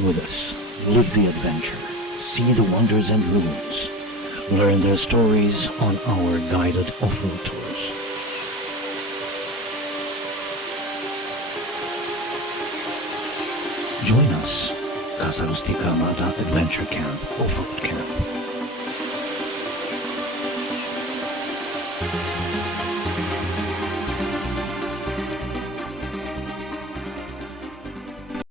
Come with us, live the adventure, see the wonders and ruins, learn their stories on our guided off-road tours. Join us, Casa Rustica Mada Adventurecamp Off-Road Camp.